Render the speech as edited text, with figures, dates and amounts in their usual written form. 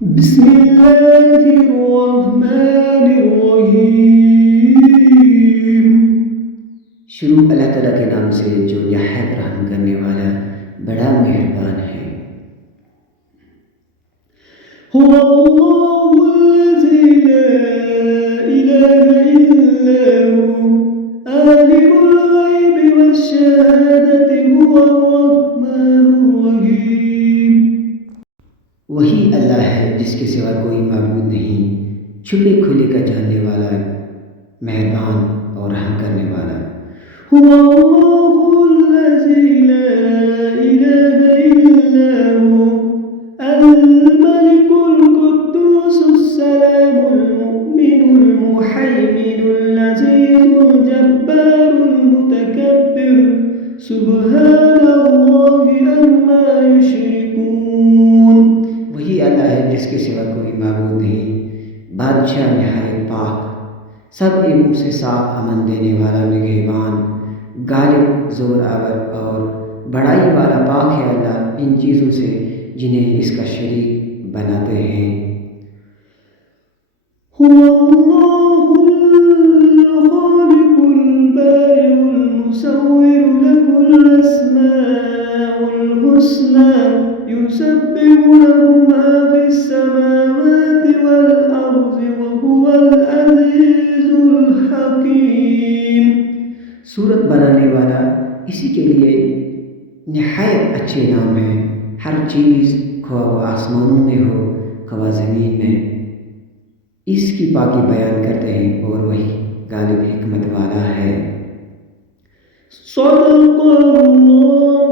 بسم اللہ الرحمن الرحیم۔ شروع اللہ تعالیٰ کے نام سے جو نہایت رحم کرنے والا بڑا مہربان ہے۔ هو اللہ الذی لا الہ الا هو عالم الغیب والشہادۃ هو الرحمن الرحیم۔ وہی اللہ ہے جس کے سوا کوئی معبود نہیں، چھپے کھلے کا جاننے والا، مہربان اور رحم کرنے والا۔ هو اللہ الذی لا الہ الا هو الملک القدوس السلام المؤمن المحیمن العزیز الجبار المتکبر سبحان اللہ عما یشرکون۔ وہی اللہ ہے جس کے سوا کوئی معبود نہیں، بادشاہ نہایت پاک، سب علم سے صاف امن دینے والا نگہبان، غالب زور آور اور بڑائی والا پاک ہے اللہ ان چیزوں سے جنہیں اس کا شریک بناتے ہیں۔ هو اللہ الخالق البارئ المصور له الاسماء الحسنى يسبح له ما في السماوات والارض وهو العزیز الحکیم۔ صورت بنانے والا اسی کے لیے نہایت اچھے نام ہیں۔ ہر چیز خواہ وہ آسمانوں میں ہو خواہ زمین میں اس کی پاکی بیان کرتے ہیں اور وہی غالب حکمت والا ہے۔ صدق اللہ